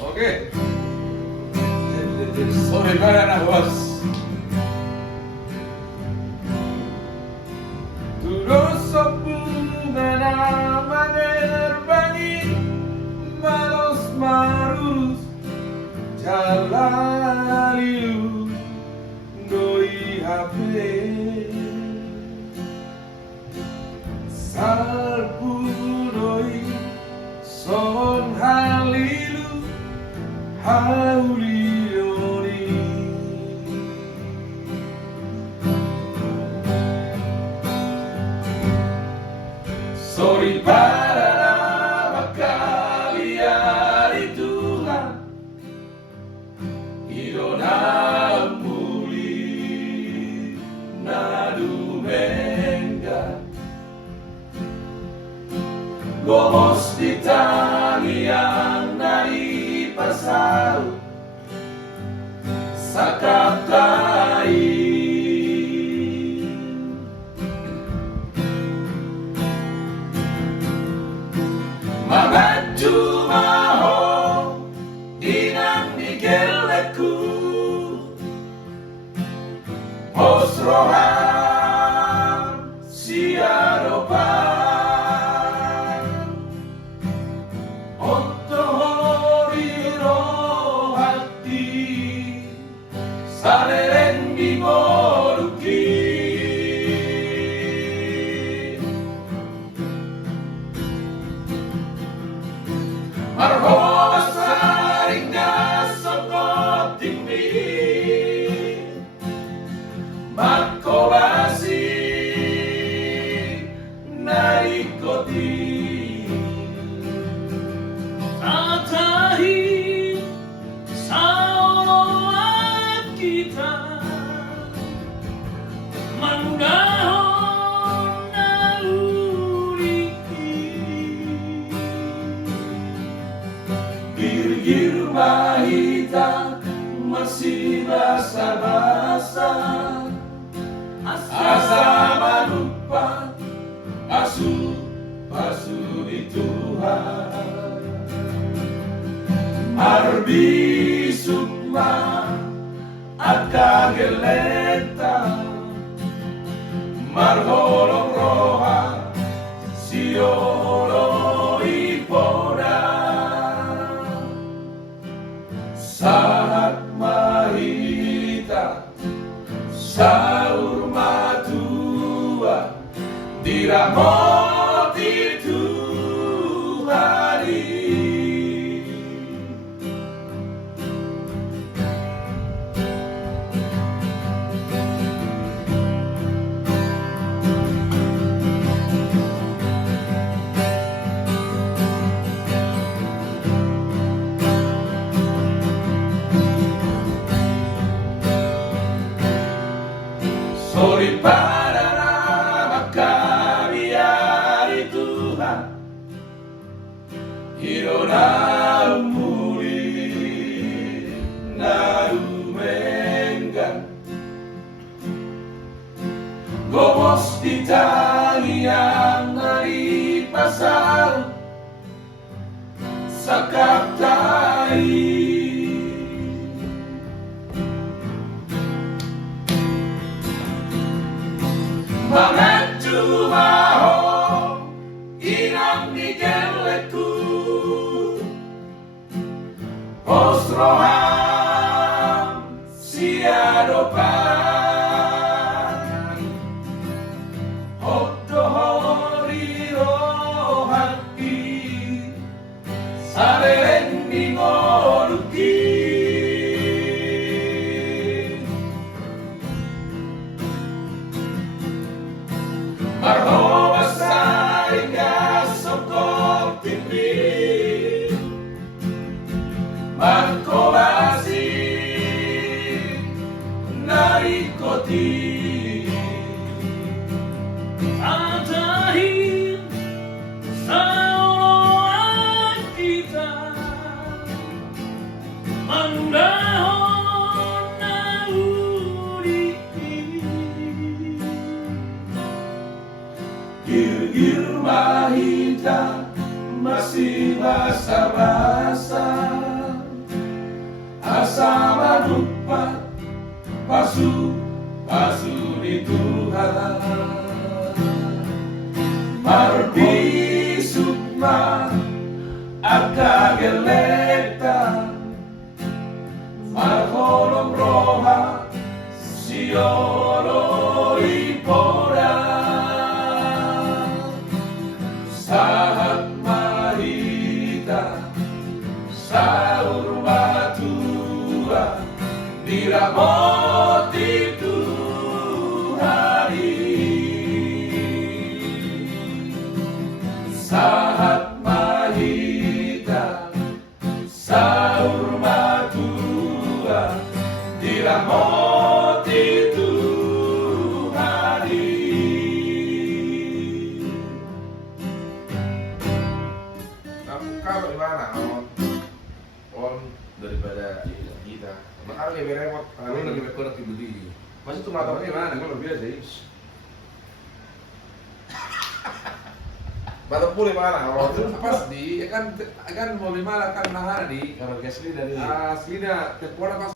Oke. Sore barana bos. Terus sepungana menerbangi malos marus jalan liu doi HP salpu doi son halilu haulioni sorry para nama kalian Tuhan idona muli nadu mengga gomos di tangian nai pasal sakatai mabaju maho inang digeleku osrohan siaropan otohoriro hati salereng bimoruki marhaba saringa sokot tinggi makobasi narikoti tatahi saolat kita manggahon naluriki gir-gir mahita masih basa-basa asa manupa asu di Tuhan Arbi sukma akageleta marholong roha siolo ipoda saat mahita saur matua diramoti Tuhani sorry para nama kalian Tuhan hirona muli naru mengga gomos di tangian nari pasal sakatai mangaju maho inang digeleku osrohan siadopan otohoriro hati sareng dingoruki marhaba saringa sokot tinggi markoba masih basa-basa, asa manupa pasu di Tuhan. Marbi sukma akageleta, marholom roha siolo ipora. Sahat mahita saur batua diramoti Tuhari. Sahat mahita saur batua diramoti Tuhari. Kalau di mana on daripada kita, makanya lebih repot. Kalau lagi rekor di beli, Masih tuh mata tapi mana? Kalau biasa sih. mata pulih mana? Kalau Waktu itu pas di, kan mau lima kan nahan di, kalau asli dari Ah. aslinya, tempohnya pas